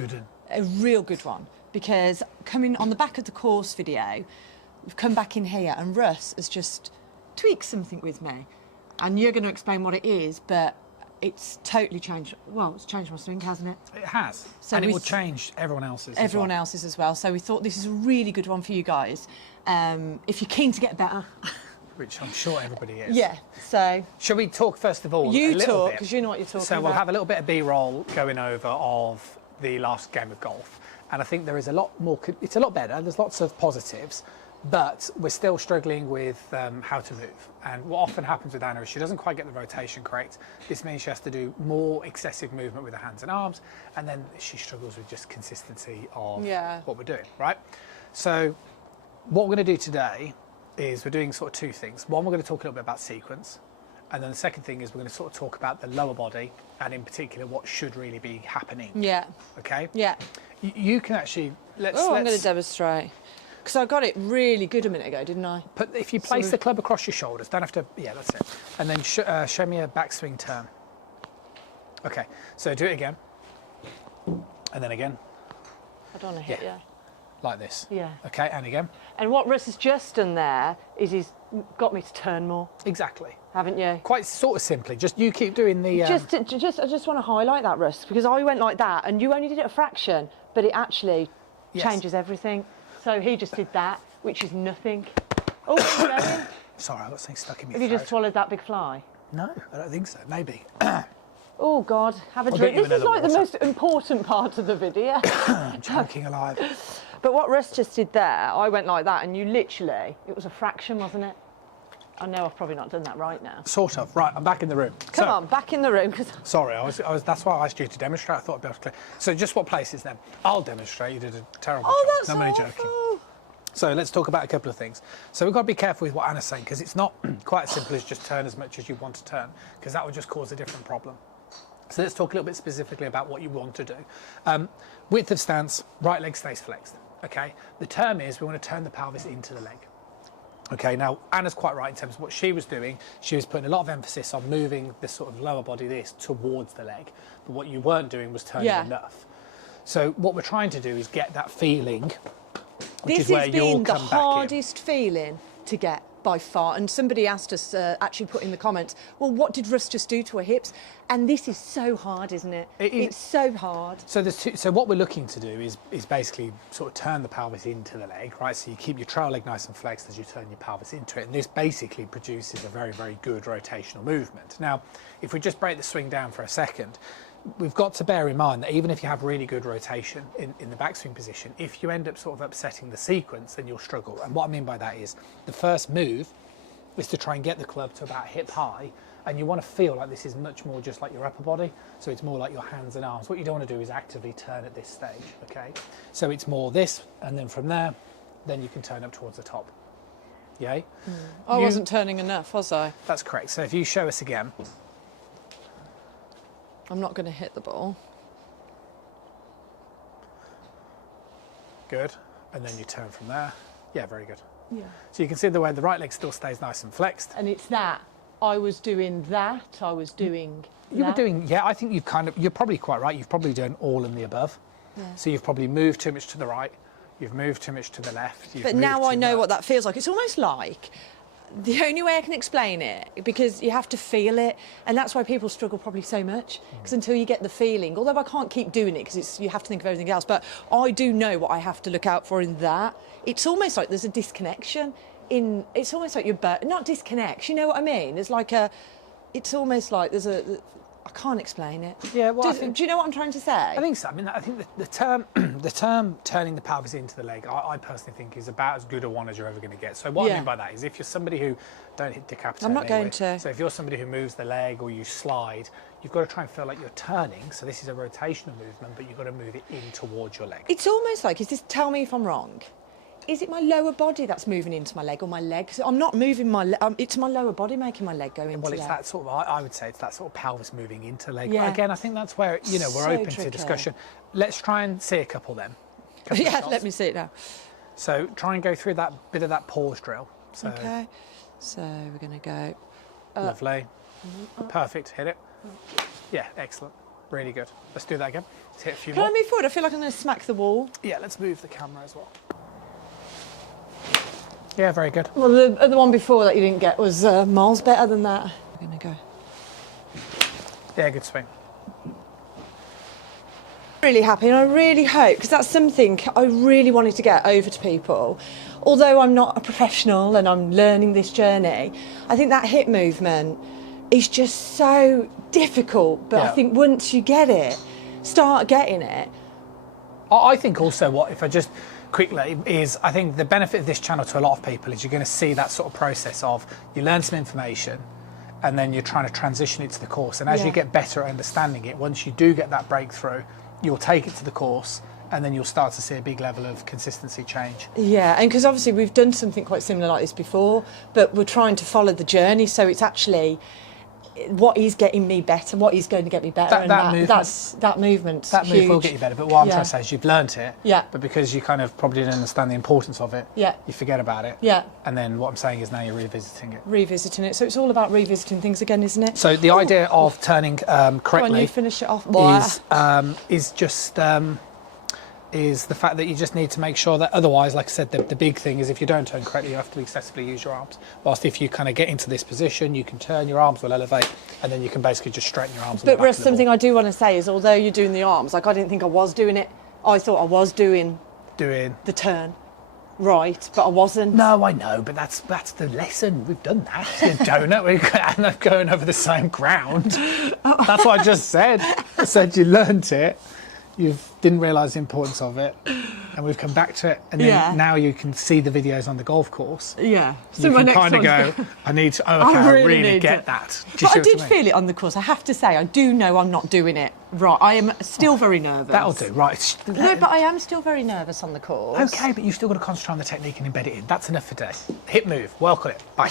good one. A real good one, because coming on the back of the course video, we've come back in here and Russ has just tweaked something with me. And you're going to explain what it is, but it's totally changed. Well, it's changed my swing, hasn't it? It has. So and it will change everyone else's. Everyone else's as well. So we thought this is a really good one for you guys. If you're keen to get better. Which I'm sure everybody is. Yeah, so... Shall we talk first of all You talk, because you know what you're talking about. So we'll have a little bit of B-roll going over of the last game of golf. And I think there is a lot more... It's a lot better. There's lots of positives. But we're still struggling with how to move. And what often happens with Anna is she doesn't quite get the rotation correct. This means she has to do more excessive movement with her hands and arms. And then she struggles with just consistency of what we're doing, right? So what we're going to do today is we're doing sort of two things. One, we're going to talk a little bit about sequence. And then the second thing is we're going to sort of talk about the lower body and in particular what should really be happening. Yeah. Okay? Yeah. You can actually... I'm going to demonstrate. Because I got it really good a minute ago, didn't I? But if you place the club across your shoulders, don't have to... Yeah, that's it. And then show me a backswing turn. Okay, so do it again. And then again. I don't want to hit you. Like this. Yeah. Okay, and again. And what Russ has just done there is he's got me to turn more. Exactly. Haven't you? Quite sort of simply. Just you keep doing the... I just want to highlight that, Russ, because I went like that and you only did it a fraction, but it actually changes everything. So he just did that, which is nothing. Oh, where are you going? Sorry, I got something stuck in my throat. Have you just swallowed that big fly? No, I don't think so. Maybe. Oh, God, have a drink. This is like the most important part of the video. I'm choking alive. But what Russ just did there, I went like that and you literally, it was a fraction, wasn't it? I know I've probably not done that right now. Sort of. Right, I'm back in the room. Come on, back in the room. Sorry, that's why I asked you to demonstrate. I thought I'd be able to clear. So just what places then? I'll demonstrate. You did a terrible job. Oh, that's I'm only awful. joking. So let's talk about a couple of things. So we've got to be careful with what Anna's saying because it's not quite as simple as just turn as much as you want to turn because that would just cause a different problem. So let's talk a little bit specifically about what you want to do. Width of stance, right leg stays flexed. Okay. The term is we want to turn the pelvis into the leg. Okay, now Anna's quite right in terms of what she was doing. She was putting a lot of emphasis on moving this sort of lower body, towards the leg. But what you weren't doing was turning enough. So what we're trying to do is get that feeling, which is where you'll come back in. This has been the hardest feeling to get by far. And somebody asked us, actually put in the comments, well, what did Russ just do to her hips? And this is so hard, isn't it? It's so hard. So so what we're looking to do is basically sort of turn the pelvis into the leg, right? So you keep your trail leg nice and flexed as you turn your pelvis into it. And this basically produces a very, very good rotational movement. Now, if we just break the swing down for a second, we've got to bear in mind that even if you have really good rotation in the backswing position, if you end up sort of upsetting the sequence, then you'll struggle. And what I mean by that is the first move is to try and get the club to about hip high, and you want to feel like this is much more just like your upper body, so it's more like your hands and arms. What you don't want to do is actively turn at this stage, okay? So it's more this, and then from there, then you can turn up towards the top. Yay? I wasn't turning enough, was I? That's correct. So if you show us again. I'm not going to hit the ball. Good. And then you turn from there. Yeah, very good. Yeah. So you can see the way the right leg still stays nice and flexed. And it's that. I was doing that. I was doing You were doing, yeah, I think you're probably quite right. You've probably done all in the above. Yeah. So you've probably moved too much to the right. You've moved too much to the left. But now I know what that feels like. It's almost like the only way I can explain it, because you have to feel it, and that's why people struggle probably so much, because until you get the feeling, although I can't keep doing it because you have to think of everything else, but I do know what I have to look out for in that. It's almost like there's a disconnection in, it's almost like not disconnect, you know what I mean? There's like it's almost like there's I can't explain it. Yeah, well, do you know what I'm trying to say? I think so. I mean, I think the term turning the pelvis into the leg, I personally think is about as good a one as you're ever going to get. So what I mean by that is if you're somebody who, don't hit decapitate. I'm not going to. So if you're somebody who moves the leg or you slide, you've got to try and feel like you're turning. So this is a rotational movement, but you've got to move it in towards your leg. It's almost like, tell me if I'm wrong, is it my lower body that's moving into my leg, or my leg? So I'm not moving my leg, it's my lower body making my leg go into Well, it's leg. that sort of, I would say it's that sort of pelvis moving into leg. Yeah. But again, I think that's where, we're So open tricky. to discussion. Let's try and see a couple then. Yeah, let me see it now. So try and go through that bit of that pause drill. So, okay, so we're going to go lovely. Perfect, hit it. Yeah, excellent. Really good. Let's do that again. hit a few Can more. I move forward? I feel like I'm going to smack the wall. Yeah, let's move the camera as well. Yeah, very good. Well, the other one before that you didn't get was miles better than that. I'm going to go. Yeah, good swing. Really happy, and I really hope, because that's something I really wanted to get over to people. Although I'm not a professional and I'm learning this journey, I think that hip movement is just so difficult. But I think once you get it, start getting it. I think also what, if I just quickly, is I think the benefit of this channel to a lot of people is you're going to see that sort of process of you learn some information and then you're trying to transition it to the course. And as you get better at understanding it, once you do get that breakthrough, you'll take it to the course and then you'll start to see a big level of consistency change. Yeah, and because obviously we've done something quite similar like this before, but we're trying to follow the journey, so it's actually what is getting me better, what is going to get me better, That movement's that move huge. will get you better, but what I'm trying to say is you've learnt it, but because you kind of probably didn't understand the importance of it, you forget about it, and then what I'm saying is now you're revisiting it. So it's all about revisiting things again, isn't it? So the idea of turning correctly When you finish it off, is just is the fact that you just need to make sure that otherwise, like I said, the big thing is if you don't turn correctly, you have to excessively use your arms. Whilst if you kind of get into this position, you can turn, your arms will elevate, and then you can basically just straighten your arms. But Russ, something I do want to say is, although you're doing the arms, like I didn't think I was doing it. I thought I was doing the turn right, but I wasn't. No, I know, but that's the lesson. We've done that. You donut. We're end up going over the same ground. That's what I just said. I said you learnt it. You didn't realise the importance of it, and we've come back to it, and then now you can see the videos on the golf course. Yeah. So you can kind of go, I need to, I really get that. But I did feel it on the course. I have to say, I do know I'm not doing it right. I am still very nervous. That'll do, right. No, but I am still very nervous on the course. Okay, but you've still got to concentrate on the technique and embed it in. That's enough for today. Hip move, well got it. Bye.